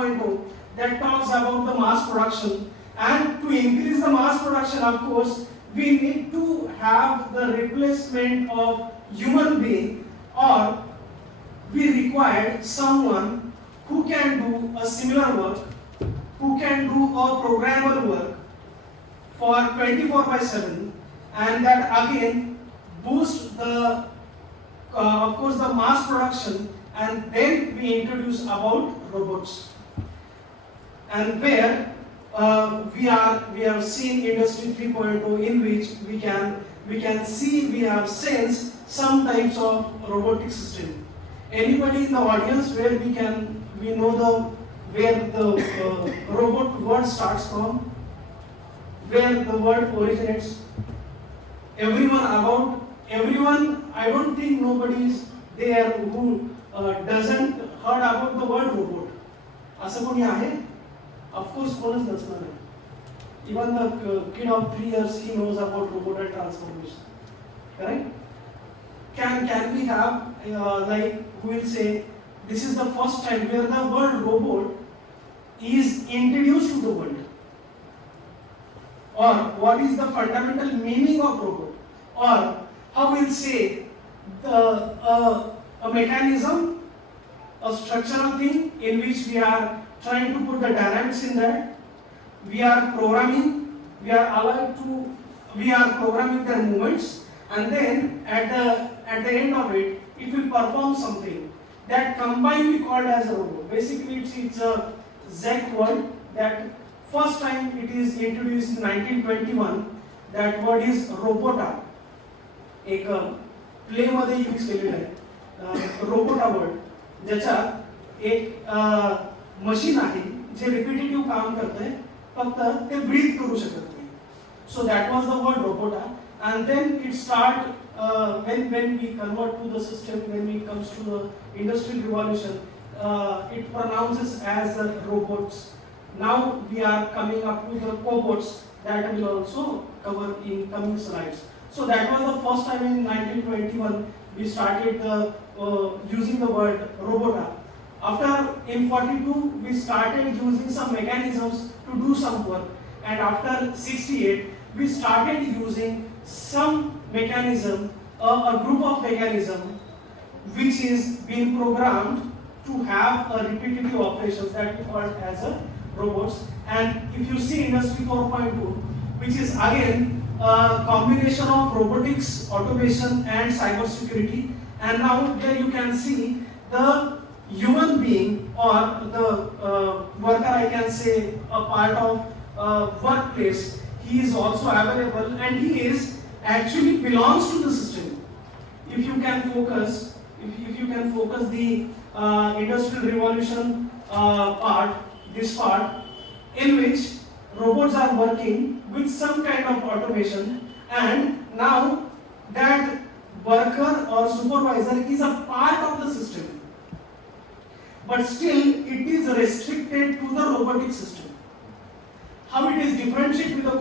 4.0 that talks about the mass production, and to increase the mass production, of course, we need to have the replacement of human being, or we require someone who can do a similar work, who can do a programmable work for 24/7, and that again boost the of course the mass production. And then we introduce about robots, and where we have seen industry 3.0, in which we can see, we have sensed some types of robotic system. Anybody in the audience where we know where the robot word starts from, where the word originates? Everyone, I don't think nobody is there who doesn't heard about the word robot. असं कोणी आहे? Of course, कोणच नसणार आहे. Even the kid of 3 years, he knows about robotic transformation. Correct? Can we have like we will say this is the first time where the word robot is introduced to the world, or what is the fundamental meaning of robot, or how we'll say a mechanism, a structural thing in which we are trying to put the dynamics in that. We are programming, we are programming their movements, and then at the end of it, it will perform something. That combined we called as a robot. Basically, it's a Z word that first time it is introduced in 1921. That word is robota. एक play मध्ये use केलेला आहे रोबोटा word, ज्याच्यात एक machine आहे जे repetitive काम करते, फक्त ते ब्रीथ करू शकत नाही. So that was the word रोबोटा. And then it start when we convert to the system, when it comes to the industrial revolution, it pronounces as robots. Now we are coming up to the cobots that will also cover in coming slides. So that was the first time in 1921 we started using the word robota. After in 42 we started using some mechanisms to do some work, and after 68 we started using some mechanism, a group of mechanism which is being programmed to have a repetitive operations that we call as a robots. And if you see industry 4.2, which is again a combination of robotics, automation and cyber security, and now there you can see the human being, or the worker, I can say a part of workplace, he is also available, and he is actually belongs to the system. If you can focus the industrial revolution part, this part in which robots are working with some kind of automation, and now that worker or supervisor is a part of the system, but still it is restricted to the robotic system. How it is differentiated with the